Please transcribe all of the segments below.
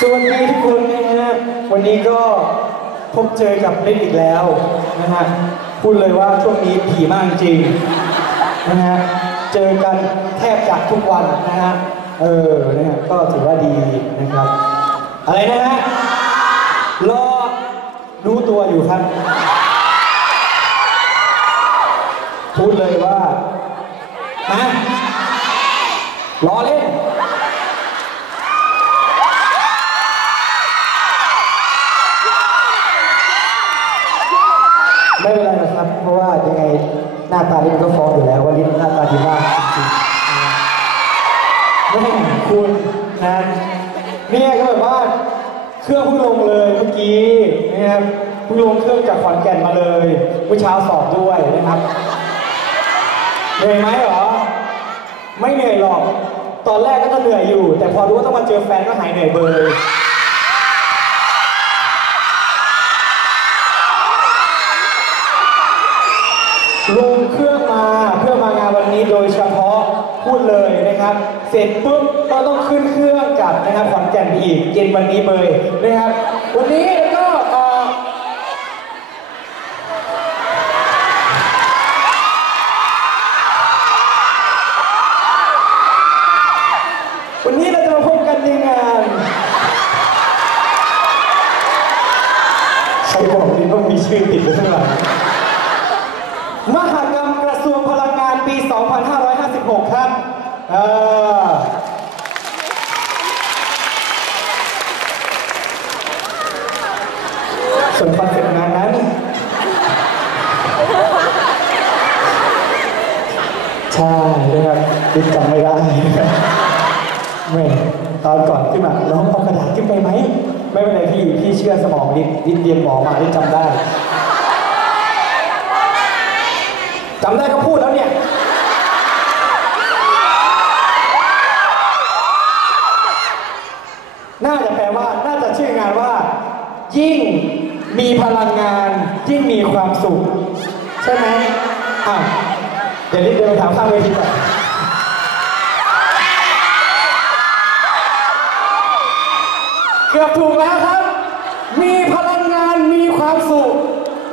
สวัสดีทุกคนนะฮะวันนี้ก็พบเจอกับเล่นอีกแล้วนะฮะพูดเลยว่าช่วงนี้ผีมากจริงนะฮะเจอกันแทบจะทุกวันนะฮะเออนะฮะก็ถือว่าดีนะครับ อะไรนะฮะรอรู้ตัวอยู่ครับ พูดเลยว่ามารอเล่น หน้าตาลิ้นก็ฟ้องอยู่แล้วว่าลิ้นหน้าตาดีมากจริงๆไม่คุณนะเนี่ยก็แบบว่าเครื่องเพิ่งลงเลยเมื่อกี้นะครับเพิ่งลงเครื่องจากขอนแก่นมาเลยเมื่อเช้าสอบด้วยนะครับเหนื่อยไหมหรอ ไม่เหนื่อยหรอก ตอนแรกก็ต้องเหนื่อยอยู่ แต่พอรู้ว่าต้องมาเจอแฟนก็หายเหนื่อยเบอร์ นะครับ เสร็จปุ๊บก็ต้องขึ้นเครื่องกลับนะครับขอนแก่นอีกเย็นวันนี้เลยนะครับ วันนี้ก็เอ่อวันนี้เราจะมาพบกันในงาน ใครบอกนี่ต้องมีชื่อติดไว้ข้างหลัง มหกรรมกระทรวงพลังงานปี 2556 ครับเออ ส่วนคอนเซ็ปต์งานนั้น ใช่นะครับดิจำไม่ได้ไม่ตอนก่อนขึ้นมาน้องเอากระดาษขึ้นไปไหม ไม่เป็นไรพี่ พี่เชื่อสมองดิดิเรียนหมอมาดิจำได้จำได้ก็พูดแล้วเนี่ย น่าจะแปลว่า น่าจะชื่องานว่า ยิ่ง มีพลังงานยิ่งมีความสุข ใช่ไหมอะเดี๋ยวรีบเดินไปถามข้างเวทีก่อนเกือบถูกแล้วครับ มีพลังงานมีความสุข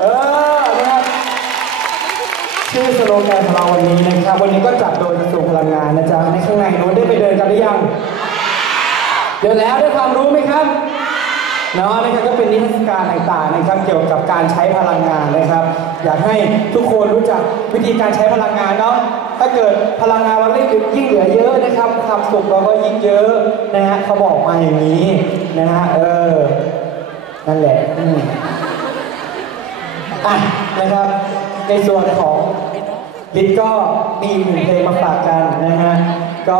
เออนะครับชื่อสโลแกนของเราวันนี้นะครับ วันนี้ก็จัดโดยกระทรวงพลังงานนะจ๊ะในข้างในนู้นได้ไปเดินกันหรือยัง เดินแล้วได้ความรู้ไหมครับ เนาะนะครับก็เป็นนิทรรศการต่างๆนะครับเกี่ยวกับการใช้พลังงานนะครับ อยากให้ทุกคนรู้จักวิธีการใช้พลังงานเนาะถ้าเกิดพลังงานเราได้ยิ่งเหลือเยอะนะครับความสุขเราก็ยิ่งเยอะนะฮะเขาบอกมาอย่างนี้นะฮะเออนั่นแหละอืมอะนะครับ ในส่วนของลิศก็มีหนึ่งเพลงมาฝากกันนะฮะ ก็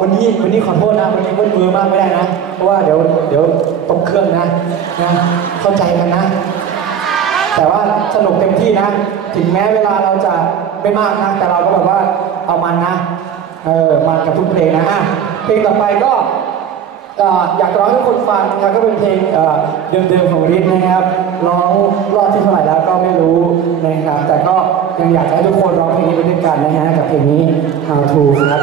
วันนี้วันนี้ขอโทษนะวันนี้เบิ้ลมือมากไม่ได้นะ เพราะว่าเดี๋ยวเดี๋ยวตกเครื่องนะนะ เข้าใจกันนะ แต่ว่าสนุกเต็มที่นะ ถึงแม้เวลาเราจะไม่มากนะแต่เราก็แบบว่าเอามันนะ เออมันกับทุกเพลงนะอะเพลงต่อไปก็ เอ่อยากร้องให้คนฟังนะครับก็เป็นเพลงเดิมๆของริทนะครับร้องรอบที่เท่าไหร่แล้วก็ไม่รู้นะครับ แต่ก็ยังอยากให้ทุกคนร้องเพลงนี้ไปด้วยกันนะฮะกับเพลงนี้ How to ครับ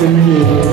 จะ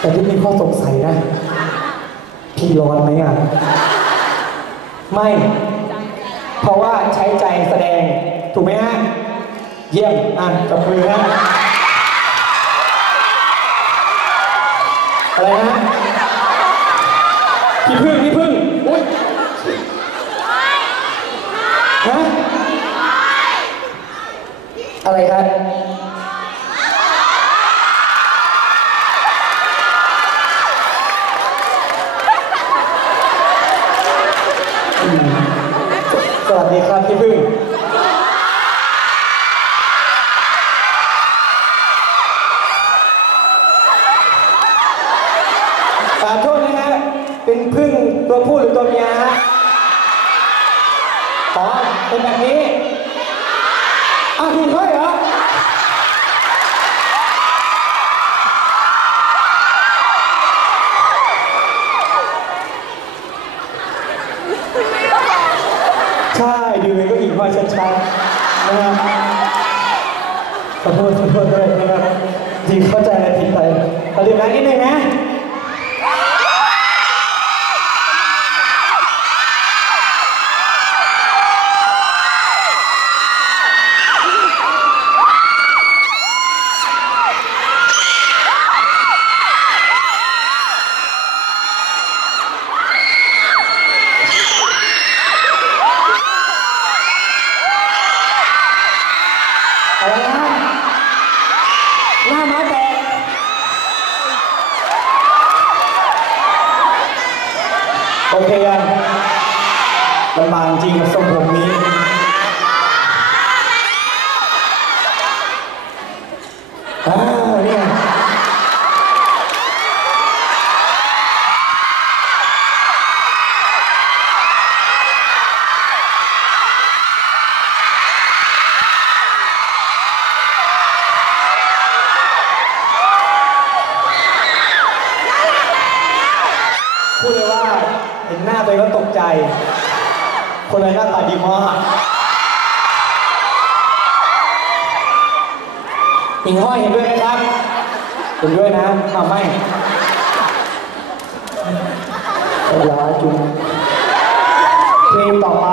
แต่ที่มีข้อสงสัยนะ พี่ร้อนไหมอะ ไม่ เพราะว่าใช้ใจแสดง ถูกไหมฮะ เยี่ยม อะจับมือฮะ อะไรฮะพี่พึ่งพี่พึ่งอุ้ยฮะอะไรฮะ เป็นพึ่งตัวผู้หรือตัวเมียฮะอ๋อเป็นแบบนี้อะถูกด้วยเหรอใช่ดูเลยก็อีกว่าชัดๆนะครับขอโทษขอโทษด้วยนะครับจริงเข้าใจอะไรผิดไปขอเรียนร้านนิดนึงนะ 아. พูดเลยว่าเห็นหน้าตัวเองแล้ตกใจ คนอะไรหน้าตาดีมากหญิงห้อยเห็นด้วยไหมครับเห็นด้วยนะทำไม่เรียบร้อยจุ๊บเพลงต่อไป